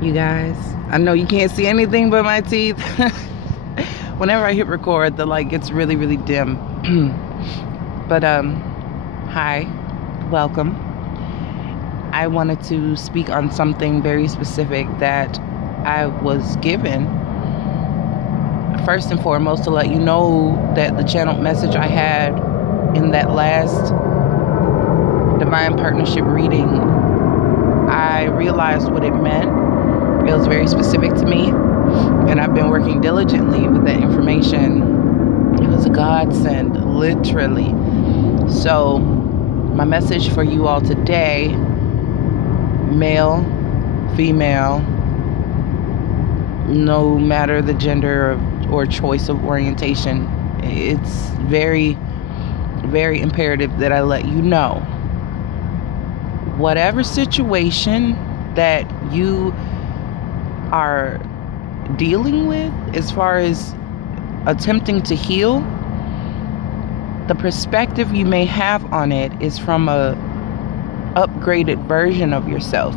You guys, I know you can't see anything but my teeth. Whenever I hit record, the light gets really, really dim. But hi, welcome. I wanted to speak on something very specific that I was given. First and foremost, to let you know that the channeled message I had in that last Divine Partnership reading, I realized what it meant. It was very specific to me, and I've been working diligently with that information. It was a godsend, literally. So, my message for you all today, male, female, no matter the gender or choice of orientation, it's very, very imperative that I let you know, whatever situation that you are dealing with as far as attempting to heal, the perspective you may have on it is from a upgraded version of yourself.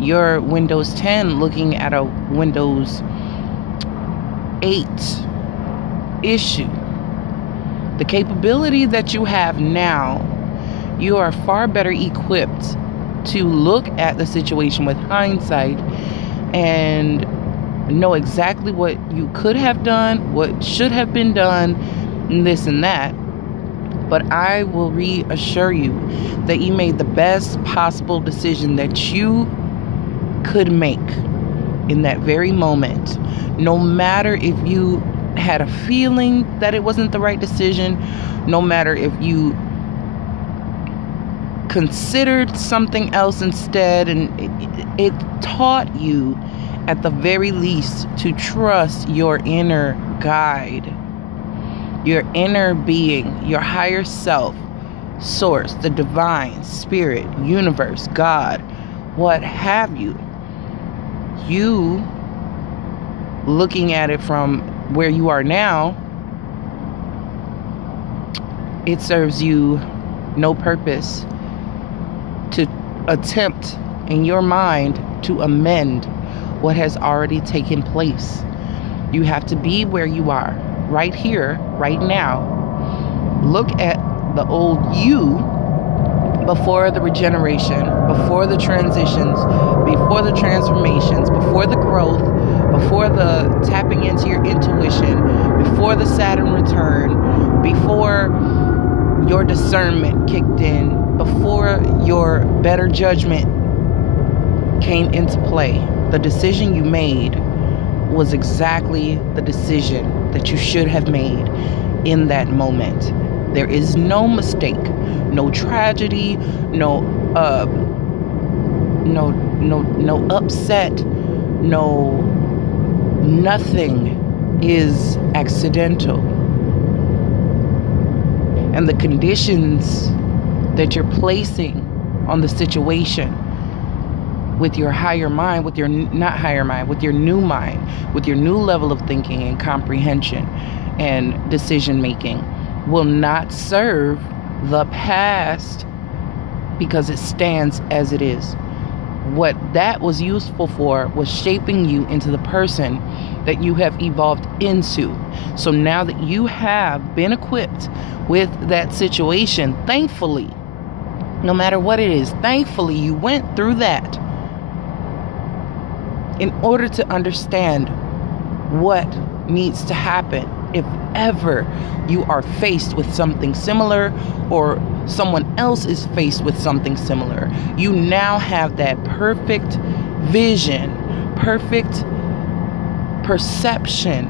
Your Windows 10 looking at a Windows 8 issue. The capability that you have now, you are far better equipped to look at the situation with hindsight and know exactly what you could have done, what should have been done, and this and that. But I will reassure you that you made the best possible decision that you could make in that very moment. No matter if you had a feeling that it wasn't the right decision, no matter if you considered something else instead, and it taught you at the very least to trust your inner guide, your inner being, your higher self, source, the divine, spirit, universe, God, what have you. You looking at it from where you are now, it serves you no purpose to attempt in your mind to amend what has already taken place. You have to be where you are, right here, right now. Look at the old you before the regeneration, before the transitions, before the transformations, before the growth, before the tapping into your intuition, before the Saturn return, before your discernment kicked in, before your better judgment came into play. The decision you made was exactly the decision that you should have made in that moment. There is no mistake, no tragedy, no upset, nothing is accidental. And the conditions that you're placing on the situation with your higher mind, with your not higher mind, with your new mind, with your new level of thinking and comprehension and decision making, will not serve the past because it stands as it is. What that was useful for was shaping you into the person that you have evolved into. So now that you have been equipped with that situation, thankfully, no matter what it is, thankfully you went through that in order to understand what needs to happen if ever you are faced with something similar or someone else is faced with something similar. You now have that perfect vision, perfect perception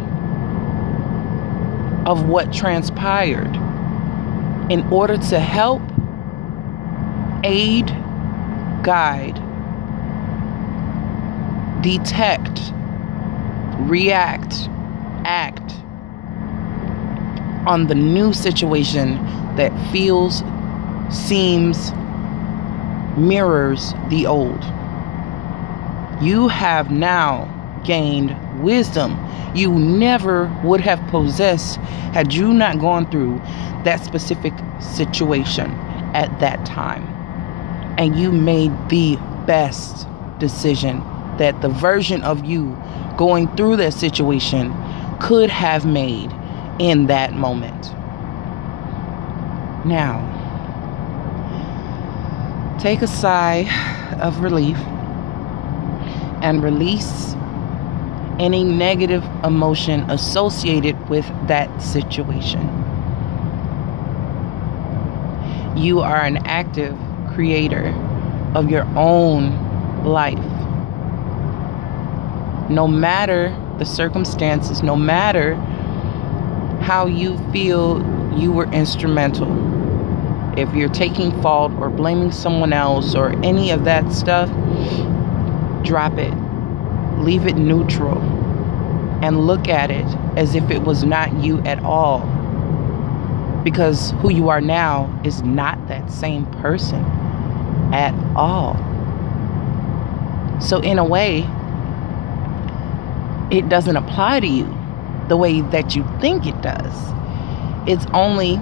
of what transpired in order to help, aid, guide, detect, react, act on the new situation that feels, seems, mirrors the old. You have now gained wisdom you never would have possessed had you not gone through that specific situation at that time. And you made the best decision that the version of you going through that situation could have made in that moment. Now, take a sigh of relief and release any negative emotion associated with that situation. You are an active creator of your own life. No matter the circumstances, no matter how you feel you were instrumental, if you're taking fault or blaming someone else or any of that stuff, drop it. Leave it neutral and look at it as if it was not you at all. Because who you are now is not that same person at all. So in a way, it doesn't apply to you the way that you think it does. It's only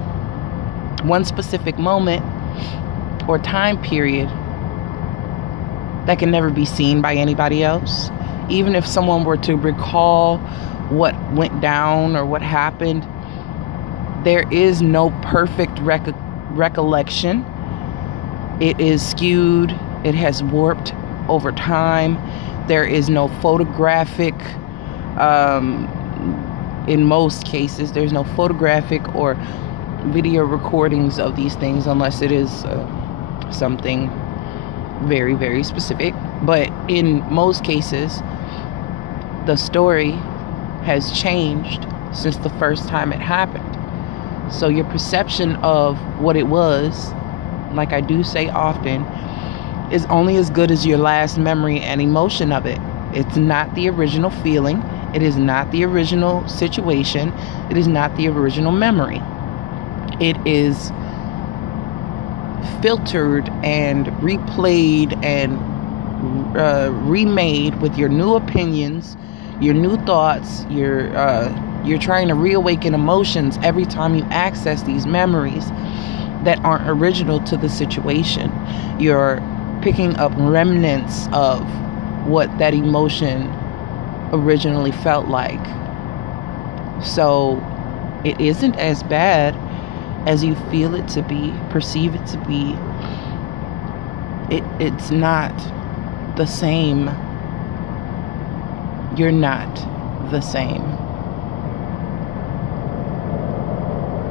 one specific moment or time period that can never be seen by anybody else. Even if someone were to recall what went down or what happened, there is no perfect recollection. It is skewed. It has warped over time. There is no photographic, in most cases, there's no photographic or video recordings of these things unless it is something very, very specific. But in most cases, the story has changed since the first time it happened. So your perception of what it was, like I do say often, is only as good as your last memory and emotion of it. It's not the original feeling. It is not the original situation. It is not the original memory. It is filtered and replayed and remade with your new opinions, your new thoughts. You're trying to reawaken emotions every time you access these memories that aren't original to the situation. You're picking up remnants of what that emotion originally felt like. So it isn't as bad as you feel it to be, perceive it to be. It's not the same. You're not the same.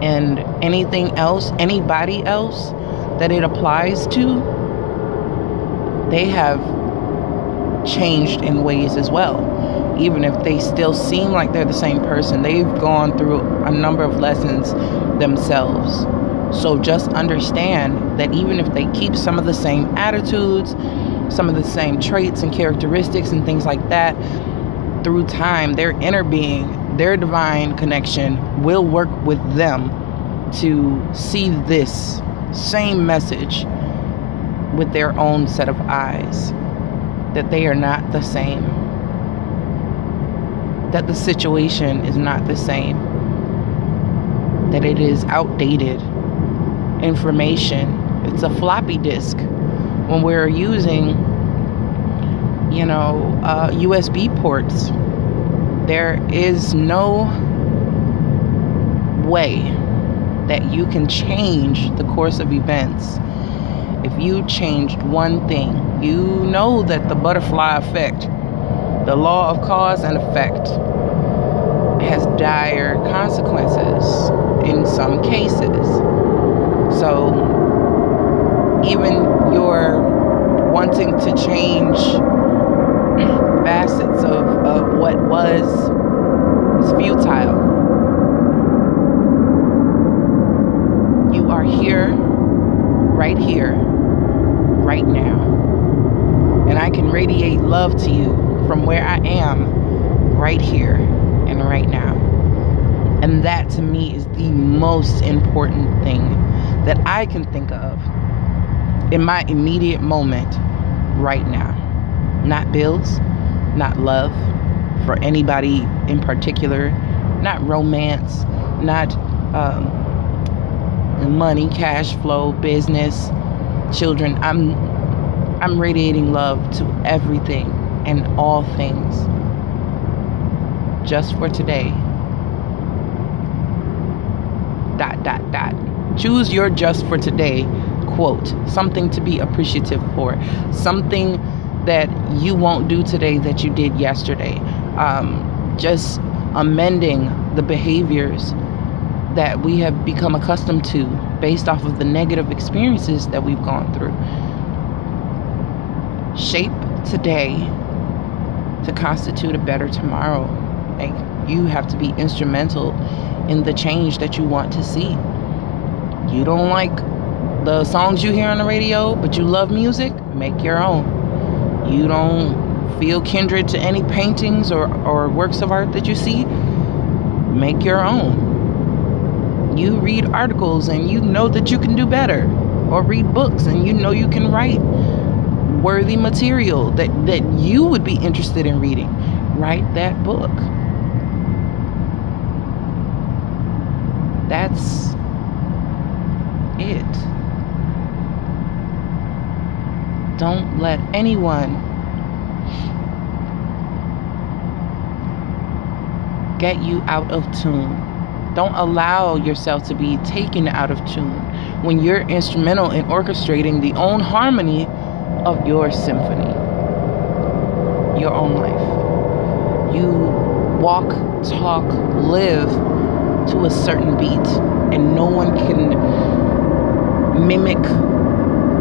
And anything else, anybody else that it applies to, they have changed in ways as well. Even if they still seem like they're the same person, they've gone through a number of lessons themselves. So just understand that even if they keep some of the same attitudes, some of the same traits and characteristics and things like that, through time, their inner being, their divine connection will work with them to see this same message with their own set of eyes, that they are not the same, that the situation is not the same, that it is outdated information. It's a floppy disk. When we're using, USB ports, there is no way that you can change the course of events. If you changed one thing, you know that the butterfly effect, the law of cause and effect, has dire consequences in some cases. So even your wanting to change facets of what was is futile. You are here, right now. And I can radiate love to you from where I am, right here and right now. And that to me is the most important thing that I can think of in my immediate moment right now. Not bills, not love for anybody in particular, not romance, not money, cash flow, business, children. I'm radiating love to everything and all things. Just for today. ... Choose your just for today quote. Something to be appreciative for. Something that you won't do today that you did yesterday. Just amending the behaviors that we have become accustomed to based off of the negative experiences that we've gone through. Shape today to constitute a better tomorrow. Like, you have to be instrumental in the change that you want to see. You don't like the songs you hear on the radio, but you love music, make your own. You don't feel kindred to any paintings or works of art that you see, make your own. You read articles and you know that you can do better, or read books and you know you can write worthy material that you would be interested in reading. Write that book. That's it. Don't let anyone get you out of tune. Don't allow yourself to be taken out of tune when you're instrumental in orchestrating the own harmony of your symphony, your own life. You walk, talk, live to a certain beat, and no one can mimic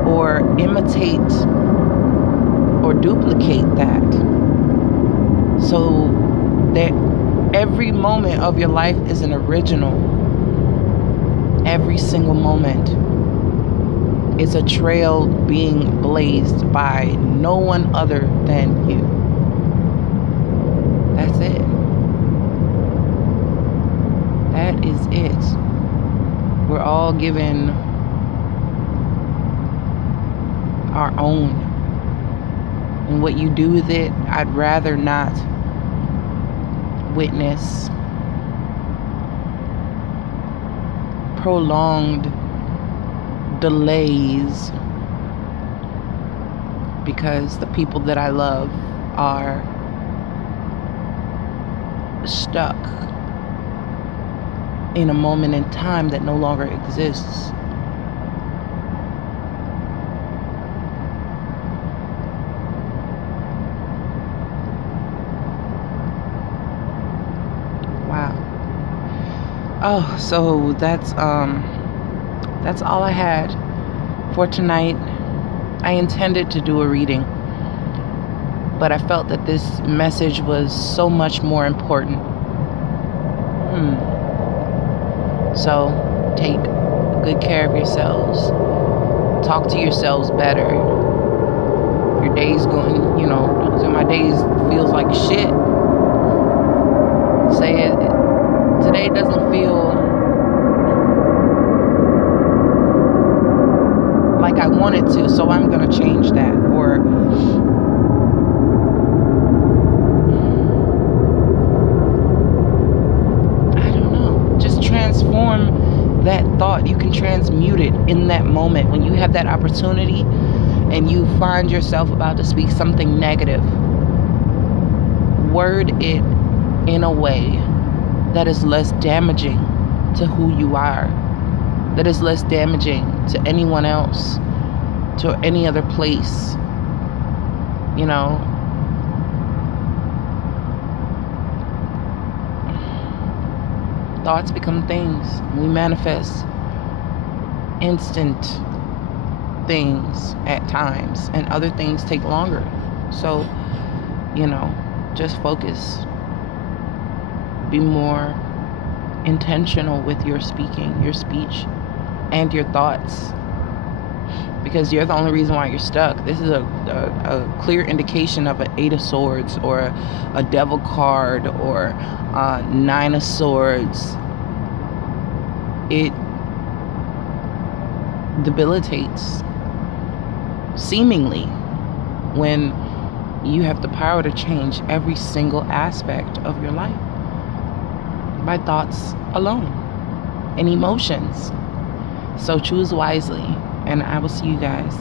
or imitate or duplicate that. So that every moment of your life is an original. Every single moment is a trail being blazed by no one other than you. That's it. That is it. We're all given our own. And what you do with it, I'd rather not witness prolonged delays, because the people that I love are stuck in a moment in time that no longer exists. Wow. Oh, so that's all I had for tonight. I intended to do a reading, but I felt that this message was so much more important. So take good care of yourselves. Talk to yourselves better. Your day's going, so my days feels like shit. Say it. Today doesn't feel like I wanted to, so I'm gonna change that. Or I don't know, just transform that thought. You can transmute it in that moment when you have that opportunity and you find yourself about to speak something negative. Word it in a way that is less damaging to who you are, that is less damaging to anyone else, to any other place. Thoughts become things. We manifest instant things at times, and other things take longer. So, just focus. Be more intentional with your speaking, your speech, and your thoughts, because you're the only reason why you're stuck. This is a clear indication of an 8 of Swords, or a Devil card, or a 9 of Swords. It debilitates, seemingly, when you have the power to change every single aspect of your life by thoughts alone and emotions. So choose wisely, and I will see you guys